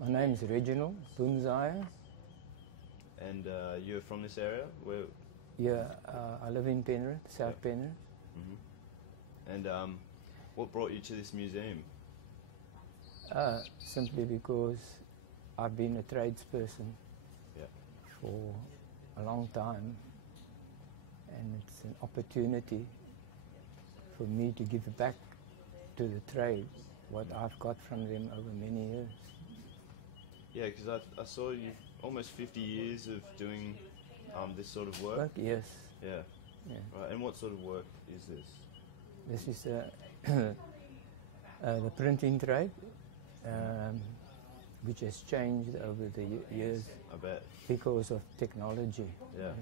My name is Reginald Boonzaier. And you're from this area? Where? Yeah, I live in Penrith, South Penrith. And what brought you to this museum? Simply because I've been a tradesperson for a long time, and it's an opportunity for me to give back to the trade what I've got from them over many years. Yeah, because I saw you almost 50 years of doing this sort of work. Yes. Yeah. Right. And what sort of work is this? This is the printing trade, which has changed over the years. I bet. Because of technology. Yeah.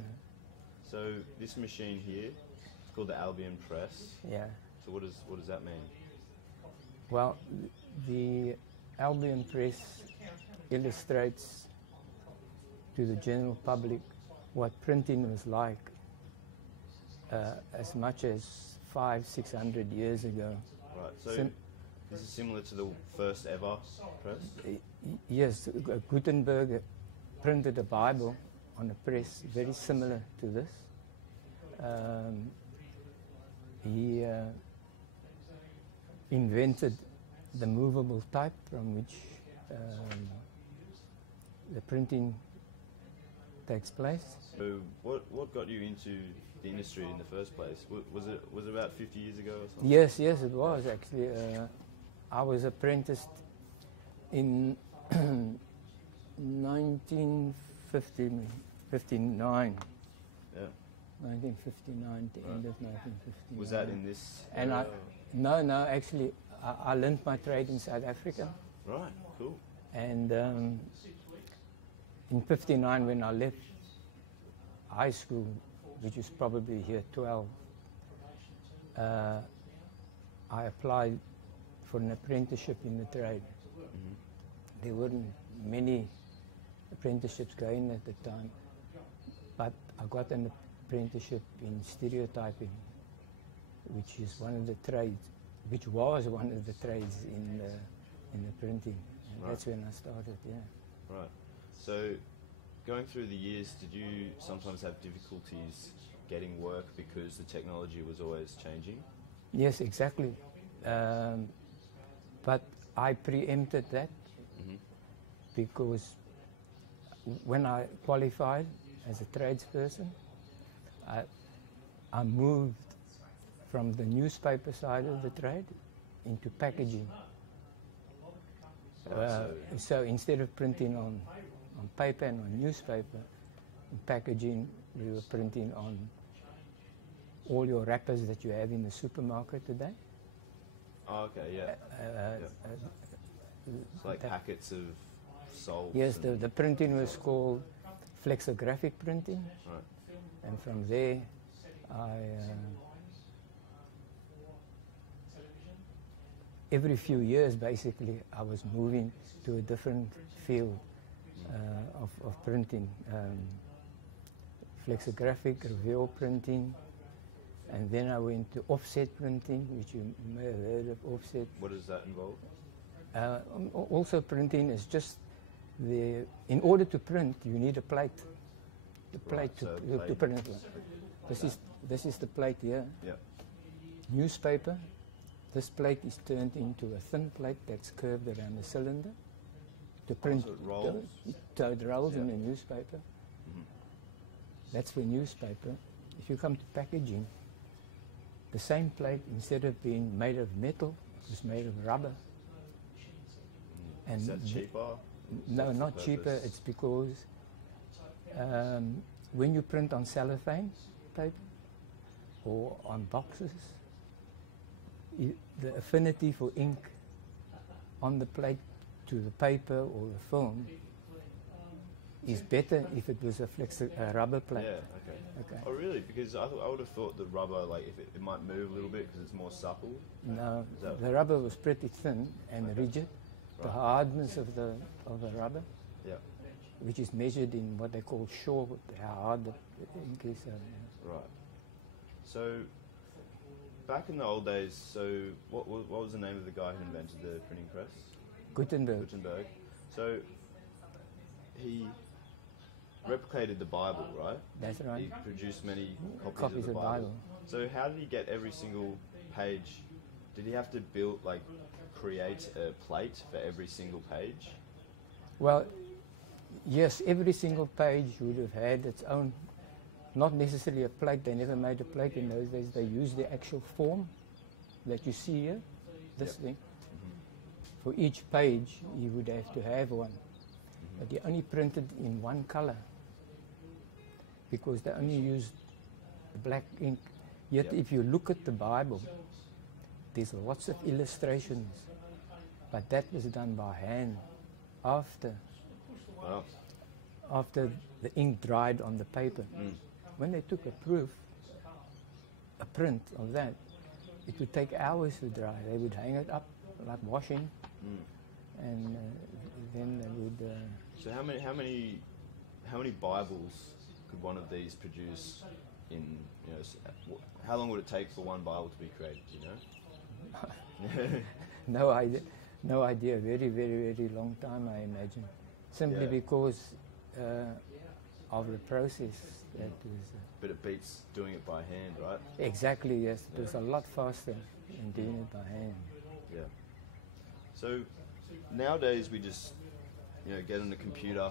So this machine here, it's called the Albion Press. Yeah. So what does that mean? Well, the Albion Press illustrates to the general public what printing was like as much as 500-600 years ago. Right. So this is similar to the first ever press? Yes, Gutenberg printed a Bible on a press very similar to this. He invented the movable type from which the printing takes place. So what got you into the industry in the first place? Was it about 50 years ago or something? Yes, it was actually. I was apprenticed in 1959. Yeah. 1959, the end of 1959. Was that in this? And no, actually, I learned my trade in South Africa. Right, cool. And in 59, when I left high school, which is probably year 12, I applied for an apprenticeship in the trade. There weren't many apprenticeships going at the time, but I got an apprenticeship in stereotyping, which is one of the trades, which was one of the trades in the printing. And that's when I started. Yeah. Right. So, going through the years, did you sometimes have difficulties getting work because the technology was always changing? Yes, exactly. But I preempted that because when I qualified as a tradesperson, I moved from the newspaper side of the trade into packaging. So instead of printing on paper and on newspaper, in packaging we were printing on all your wrappers that you have in the supermarket today. Oh, okay, yeah. It's like packets of salt. Yes, the printing was called flexographic printing. Right. And from there, every few years, basically, I was moving to a different field of printing. Flexographic, reveal printing, and then I went to offset printing, which you may have heard of offset. What does that involve? Also printing is just in order to print, you need a plate. The plate to print. This is the plate here. Yeah. Newspaper. This plate is turned into a thin plate that's curved around the cylinder to print. So it rolls? It rolls in the newspaper. That's for newspaper. If you come to packaging, the same plate, instead of being made of metal, is made of rubber. Is that cheaper? No, not cheaper. It's because when you print on cellophane paper or on boxes, the affinity for ink on the plate to the paper or the film is better if it was a rubber plate. Yeah, okay. Oh, really? Because I would have thought the rubber, like, if it might move a little bit because it's more supple. No, the rubber was pretty thin and rigid. The hardness of the rubber, which is measured in what they call short, how hard the ink is. Right. So, back in the old days, what was the name of the guy who invented the printing press? Gutenberg. Gutenberg. So he replicated the Bible, right? That's right. He produced many copies Copies of the of Bible. Bible. So how did he get every single page? Did he have to create a plate for every single page? Well, yes, every single page would have had its own, not necessarily a plate. They never made a plate in those days. They used the actual form that you see here, this thing. For each page, you would have to have one. But he only printed in one color because they only used black ink. Yet if you look at the Bible, there's lots of illustrations, but that was done by hand after Wow. after the ink dried on the paper. When they took a print of that, it would take hours to dry. They would hang it up like washing, and then they would. So how many Bibles could one of these produce in, how long would it take for one Bible to be created, do you know? No idea. Very, very, very long time, I imagine. Simply because of the process that was. But it beats doing it by hand, right? Exactly, yes. It was a lot faster than doing it by hand. Yeah. So nowadays we just, get on the computer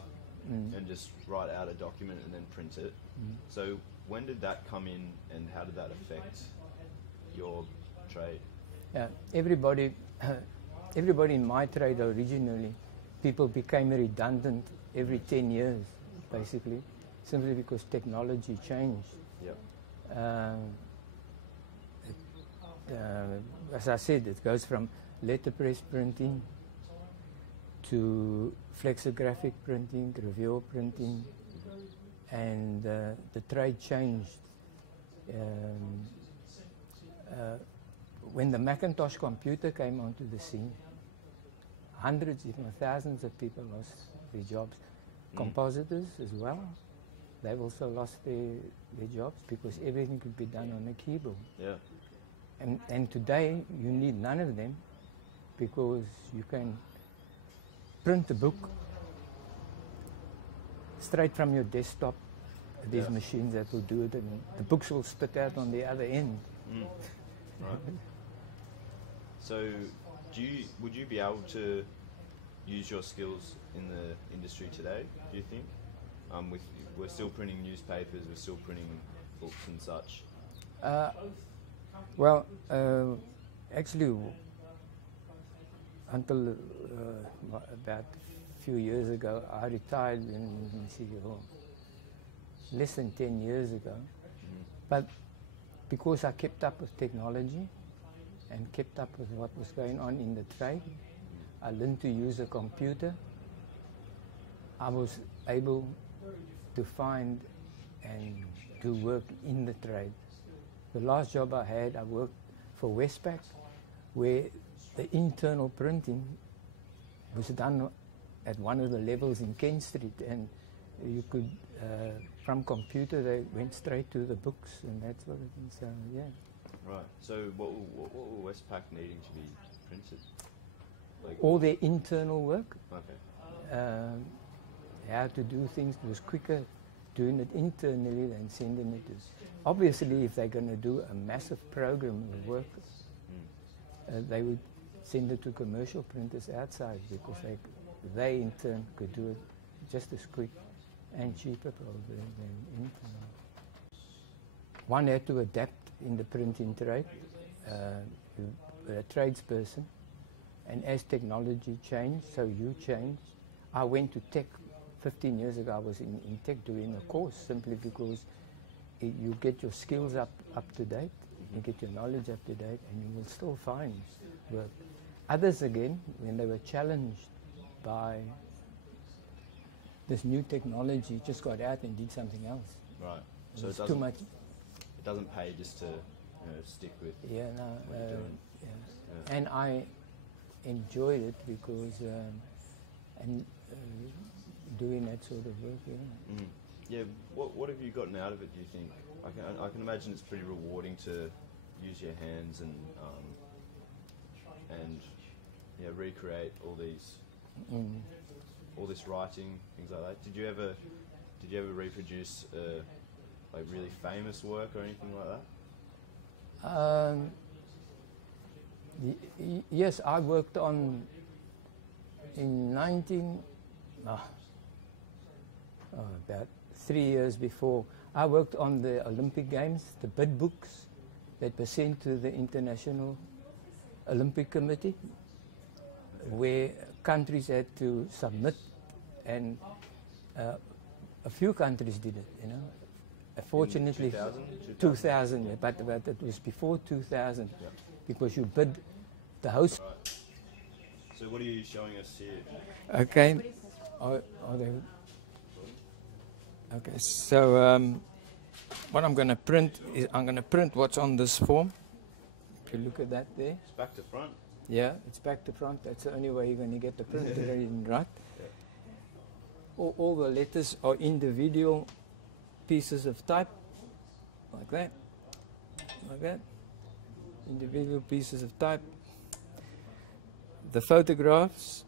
and just write out a document and then print it. So when did that come in, and how did that affect your trade? Yeah, everybody in my trade originally, people became redundant every 10 years, basically, simply because technology changed. Yep. As I said, it goes from letterpress printing to flexographic printing, gravure printing, and the trade changed. When the Macintosh computer came onto the scene, hundreds, if not thousands of people lost their jobs. Compositors as well, they've also lost their jobs because everything could be done on a keyboard. Yeah. And today you need none of them because you can print a book straight from your desktop. These machines that will do it, and the books will spit out on the other end. Right. So, would you be able to use your skills in the industry today, do you think? We're still printing newspapers, we're still printing books and such. Well, actually, until about a few years ago, I retired less than 10 years ago. But because I kept up with technology and kept up with what was going on in the trade, I learned to use a computer. I was able to find and do work in the trade. The last job I had, I worked for Westpac, where the internal printing was done at one of the levels in Kent Street, and you could, from computer, they went straight to the books and that sort of thing. So, yeah. Right. So, what were Westpac needing to be printed? All their internal work. Okay. How to do things. It was quicker doing it internally than sending it to. Obviously, if they're going to do a massive program of work, they would send it to commercial printers outside because they in turn could do it just as quick and cheaper probably than internal. One had to adapt in the printing trade. You were a tradesperson, and as technology changed, so you changed. I went to tech 15 years ago. I was in tech doing a course simply because you get your skills up to date, you get your knowledge up to date, and you will still find work. Others again, when they were challenged by this new technology, just got out and did something else. Right. So it's too much. It doesn't pay just to stick with what you're doing. Yeah. And I enjoyed it because doing that sort of work. Yeah. Yeah. What have you gotten out of it? Do you think? I can imagine it's pretty rewarding to use your hands and recreate all these this writing, things like that. Did you ever reproduce like really famous work or anything like that? Yes, I worked on in about 3 years before. I worked on the Olympic Games, the bid books that were sent to the International Olympic Committee, where countries had to submit, and a few countries did it, you know. Fortunately, 2000, yeah, but it was before 2000, Yep. because you bid the host. Right. So what are you showing us here? Okay. Okay. So what I'm going to print is I'm going to print what's on this form. If you look at that there. It's back to front. Yeah, it's back to front. That's the only way you're going to get the print reading right. Yeah. All the letters are individual pieces of type, like that, individual pieces of type. The photographs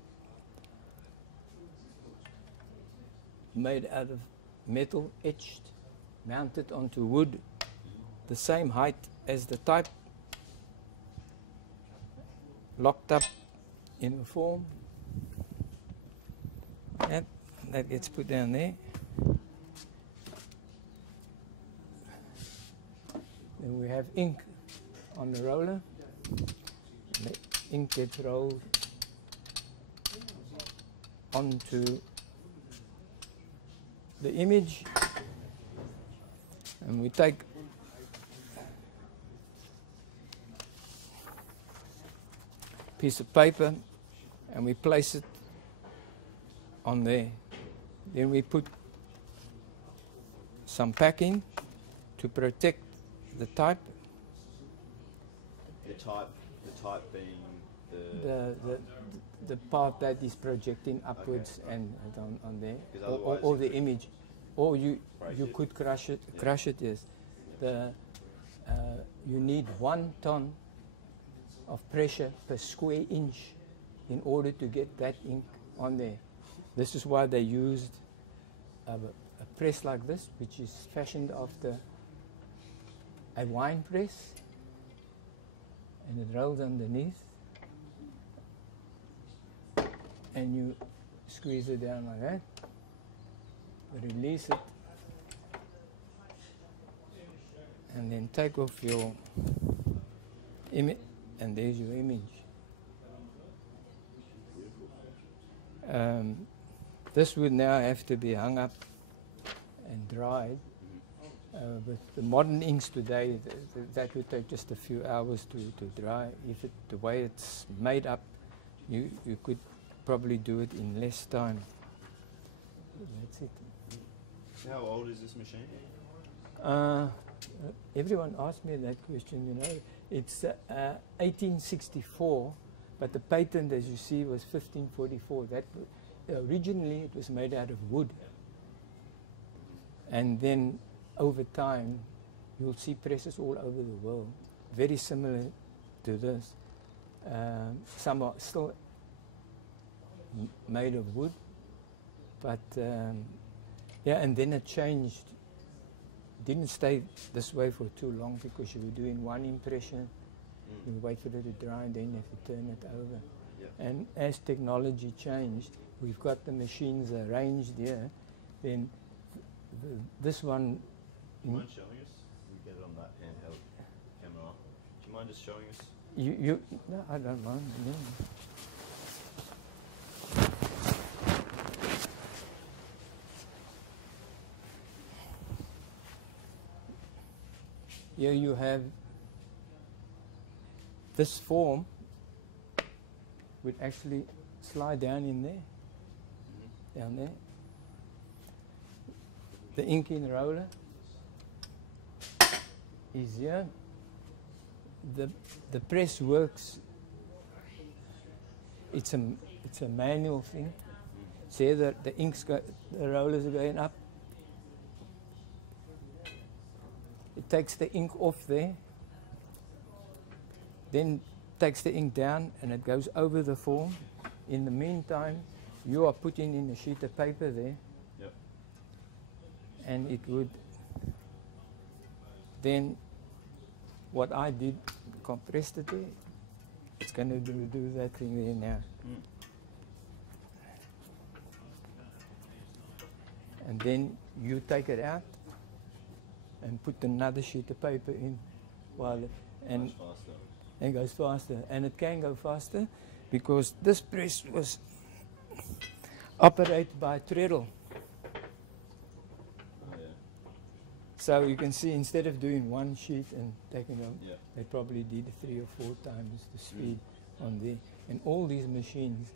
made out of metal, etched, mounted onto wood, the same height as the type, locked up in the form. That gets put down there. Then we have ink on the roller. The ink gets rolled onto the image, and we take a piece of paper and we place it on there. Then we put some packing to protect the type. The type being the part that is projecting upwards, okay, and on there, or the image, or you could crush it. Yeah. Crush it, yes. You need 1 ton of pressure per square inch in order to get that ink on there. This is why they used a press like this, which is fashioned after a wine press, and it rolls underneath, and you squeeze it down like that, release it, and then take off your image, and there's your image. This would now have to be hung up and dried. With the modern inks today, that would take just a few hours to dry. If the way it's made up, you could probably do it in less time. That's it. How old is this machine? Everyone asks me that question, you know. It's 1864, but the patent, as you see, was 1544. That originally it was made out of wood, and then over time you'll see presses all over the world very similar to this. Some are still made of wood, but yeah, and then it changed. Didn't stay this way for too long, because you were doing one impression, you wait for it to dry, and then you have to turn it over. Yeah. And as technology changed, we've got the machines arranged here, then this one... Do you mind showing us? We get it on that handheld camera. Do you mind just showing us? No, I don't mind. Yeah. Here you have this form would actually slide down in there, down there. The ink in roller is here. The press works. It's a manual thing. See that the the rollers are going up. It takes the ink off there, then takes the ink down, and it goes over the form. In the meantime, you are putting in a sheet of paper there, Yep. and it would then, what I did, compressed it there. It's going to do that thing there now. And then you take it out and put another sheet of paper in while it, and Much faster. it goes faster. And it can go faster because this press was operated by a treadle. Oh, yeah. So you can see instead of doing one sheet and taking out, Yeah. they probably did 3 or 4 times the speed on there. And all these machines,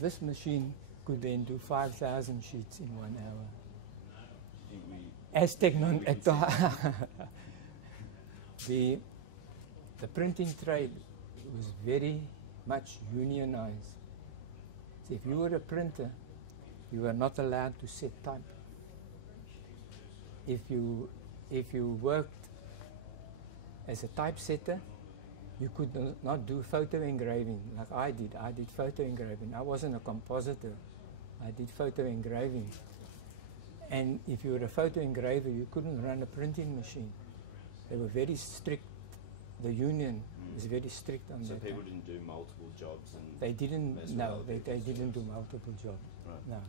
this machine could then do 5,000 sheets in 1 hour. Do you think As we can the printing trade was very much unionized. So if you were a printer, you were not allowed to set type. If you worked as a typesetter, you could not do photo engraving like I did. I did photo engraving. I wasn't a compositor. I did photo engraving. And if you were a photo engraver, you couldn't run a printing machine. They were very strict. The union was very strict on So that. people didn't do multiple jobs and They didn't. mess with No, other they people's didn't do jobs. multiple jobs. Right. No.